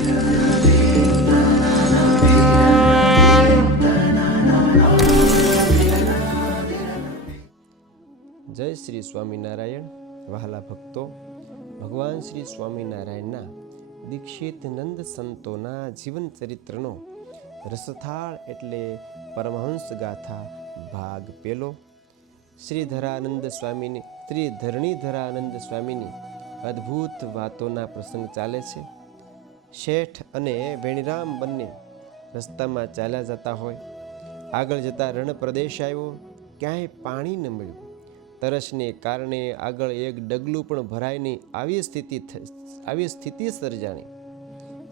જય શ્રી સ્વામિનારાયણ, વહાલા ભક્તો. ભગવાન શ્રી સ્વામિનારાયણના દીક્ષિત નંદ સંતોના જીવન ચરિત્રનો રસથાળ એટલે પરમહંસ ગાથા ભાગ પેલો. શ્રીધરાનંદ સ્વામીની શ્રી ધરણીધરાનંદ સ્વામીની અદ્ભુત વાતોના પ્રસંગ ચાલે છે. શેઠ અને વેણીરામ બંને રસ્તામાં ચાલ્યા જતા હોય. આગળ જતા રણપ્રદેશ આવ્યો. ક્યાંય પાણી ન મળ્યું. તરસને કારણે આગળ એક ડગલું પણ ભરાય નહીં આવી સ્થિતિ આવી સ્થિતિ સર્જાણી.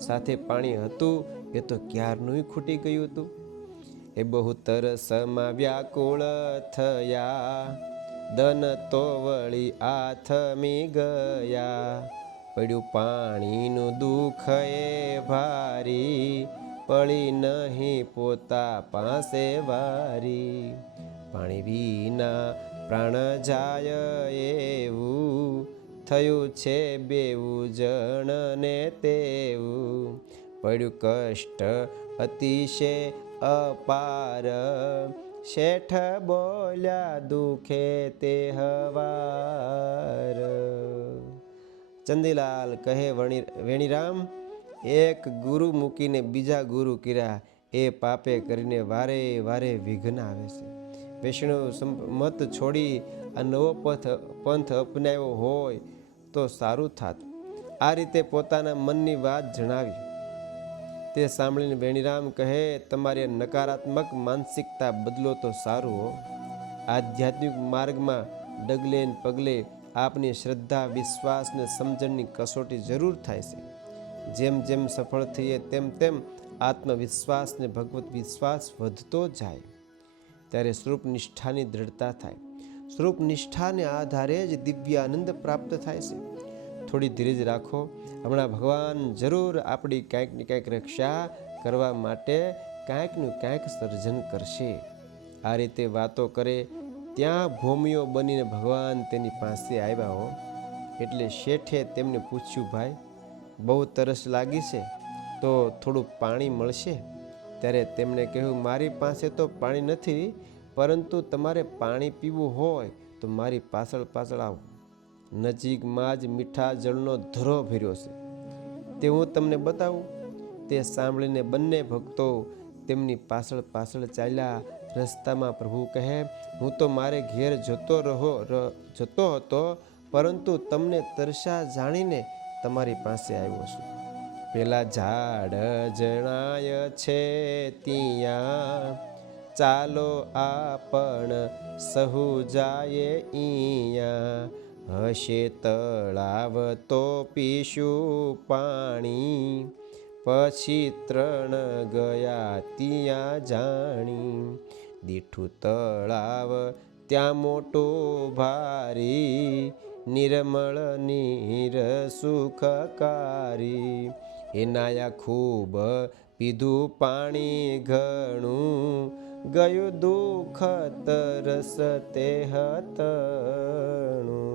સાથે પાણી હતું એ તો ક્યારનું ખૂટી ગયું હતું? એ બહુ તરસમાં વ્યાકુળ થયા. દન તો વળી આથમી ગયા. પડ્યું પાણીનું દુઃખ એ ભારી, પડી નહીં પોતા પાસે વારી. પાણી વિના પ્રાણ જાય એવું, થયું છે બેવું જણને તેવું. પડ્યું કષ્ટ અતિશય અપાર. શેઠ બોલ્યા, દુખે તે હવાર. ચંદીલાલ કહે, વણી, વેણીરામ, એક ગુરુ મૂકીને બીજા ગુરુ કર્યા. એ પાપે કરીને વારે વારે વિઘ્ન આવે છે. વૈષ્ણવ મત છોડી આ નવો પથ, પંથ અપનાવ્યો હોય તો સારું થાત. આ રીતે પોતાના મનની વાત જણાવી. તે સાંભળીને વેણીરામ કહે, તમારી નકારાત્મક માનસિકતા બદલો તો સારું હો. આધ્યાત્મિક માર્ગમાં ડગલે પગલે આપની શ્રદ્ધા, વિશ્વાસ ને સમજણની કસોટી જરૂર થાય છે. જેમ જેમ સફળ થઈએ તેમ તેમ આત્મવિશ્વાસ ને ભગવત વિશ્વાસ વધતો જાય. ત્યારે સ્વરૂપ નિષ્ઠાની દ્રઢતા થાય. સ્વરૂપ નિષ્ઠાને આધારે જ દિવ્ય આનંદ પ્રાપ્ત થાય છે. થોડી ધીરજ રાખો. હમણાં ભગવાન જરૂર આપણી કાંઈક ને કાંઈક રક્ષા કરવા માટે કાંઈકનું કાંઈક સર્જન કરશે. આ રીતે વાતો કરે ત્યાં ભૂમિઓ બનીને ભગવાન તેની પાસે આવ્યા હો. એટલે શેઠે તેમને પૂછ્યું, ભાઈ, બહુ તરસ લાગી છે, તો થોડું પાણી મળશે? ત્યારે તેમણે કહ્યું, મારી પાસે તો પાણી નથી, પરંતુ તમારે પાણી પીવું હોય તો મારી પાછળ પાછળ આવો. નજીકમાં જ મીઠા જળનો ધરો ભર્યો છે. તે હું તમને બતાવું? તે સાંભળીને બંને ભક્તો તેમની પાછળ પાછળ ચાલ્યા રસ્તામાં, પ્રભુ કહે, હું તો મારે ઘેર જતો રહો જતો હતો, પરંતુ તમને તરસા જાણીને તમારી પાસે આવ્યો છું. પેલા ઝાડ જણાય છે ત્યાં, ચાલો આપણ સહુ જાય ઈયા, હશે તળાવ તો પીશું પાણી. પછી ત્રણ ગયા ત્યાં જાણી. દીઠું તળાવ ત્યાં મોટો ભારી. નિર્મળ નીર સુખકારી. એનાયા ખૂબ પીધું પાણી ઘણું. ગયું દુઃખ તરસ તે હતણું.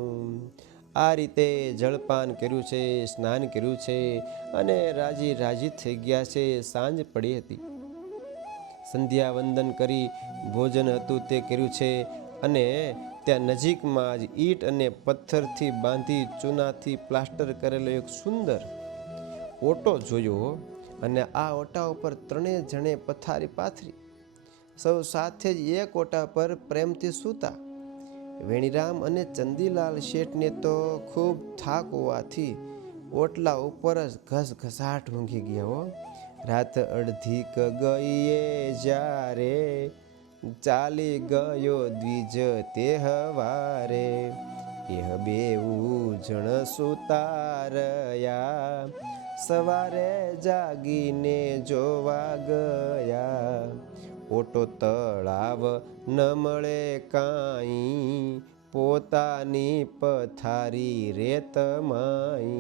આ રીતે જળપાન કર્યું છે, સ્નાન કર્યું છે અને રાજી રાજી થઈ ગયા છે, સાંજ પડી હતી. સંધ્યા વંદન કરી ભોજન હતું તે કર્યું છે અને ત્યાં નજીકમાં જ ઈંટ અને પથ્થરથી બાંધી ચૂનાથી પ્લાસ્ટર કરેલો એક સુંદર ઓટો જોયો અને આ ઓટા ઉપર ત્રણેય જણે પથારી પાથરી. સૌ સાથે જ એક ઓટા પર પ્રેમથી સૂતા. વેણીરામ અને ચંદીલાલ શેઠને તો ખૂબ થાક હોવાથી ઓટલા ઉપર જ ઘસઘસાટ ઊંઘી ગયા હો. રાત અડધી ક ગઈએ જ્યારે, ચાલી ગયો દ્વિજ તે હવારે. એહ બેઉ જણ સુતારયા, સવારે જાગીને જોવા ગયા. ઓટો તળાવ ન મળે કાંઈ. પોતાની પથારી રેત માઈ.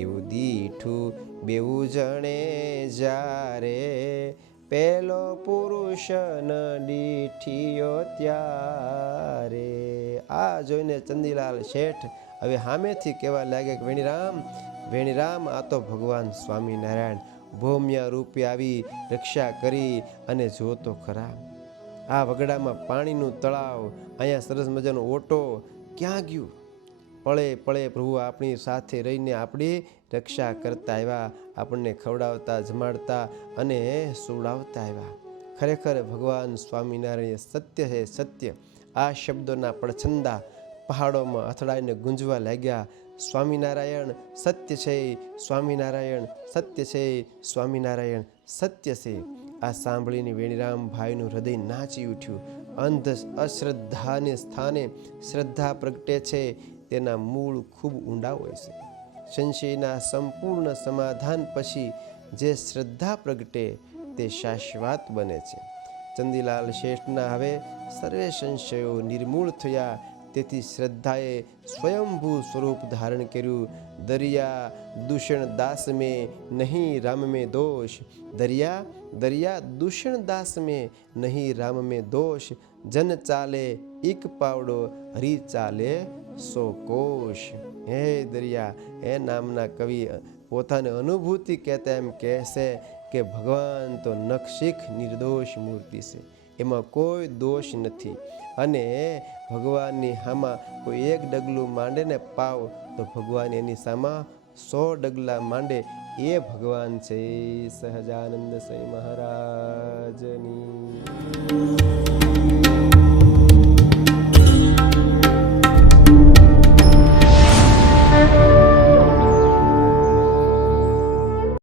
એવું દીઠું બેવું જણે જ્યારે પેલો પુરુષ ન દીઠિયો ત્યારે. આ જોઈને ચંદીલાલ શેઠ હવે સામેથી કહેવા લાગે કે, વેણીરામ વેણીરામ, આ તો ભગવાન સ્વામિનારાયણ. ભૌમ્ય રૂપે આવી રક્ષા કરી અને જો તો ખરા. આ વગડામાં પાણીનું તળાવ, અહીંયા સરસ મજાનો ઓટો ક્યાં ગયું? પળે પળે પ્રભુ આપણી સાથે રહીને આપણી રક્ષા કરતા આવ્યા, આપણને ખવડાવતા, જમાડતા અને સુવડાવતા આવ્યા. ખરેખર ભગવાન સ્વામિનારાયણ સત્ય હે સત્ય. આ શબ્દોના પડછંદા પહાડોમાં અથડાઈને ગુંજવા લાગ્યા. સ્વામિનારાયણ સત્ય છે, સ્વામિનારાયણ સત્ય છે, સ્વામિનારાયણ સત્ય છે. આ સાંભળીને વેણીરામ ભાઈનું હૃદય નાચી ઉઠ્યું. અંધ અશ્રદ્ધાને સ્થાને શ્રદ્ધા પ્રગટે છે, તેના મૂળ ખૂબ ઊંડા હોય છે. સંશયના સંપૂર્ણ સમાધાન પછી જે શ્રદ્ધા પ્રગટે, તે શાશ્વત બને છે. ચંદીલાલ શેઠના હવે સર્વે સંશયો નિર્મૂળ થયા તેથી શ્રદ્ધાએ સ્વયંભૂ સ્વરૂપ ધારણ કર્યું. દરિયા દૂષણ દાસ મેં નહીં રામ મેં દોષ. દરિયા દરિયા દૂષણ દાસ મેં નહીં રામ મેં દોષ. જન ચાલે એક પાવડો, હરી ચાલે સો કોશ હે દરિયા, હે નામના કવિ, પોતાની અનુભૂતિ કહેતા એમ કહેશે કે ભગવાન તો નખશીખ નિર્દોષ મૂર્તિ છે. એમાં કોઈ દોષ નથી. અને ભગવાનની હામાં કોઈ એક ડગલું માંડે ને પાવ, તો ભગવાન એની સામા સો ડગલા માંડે. એ ભગવાન છે સહજાનંદ સ્વામી મહારાજની.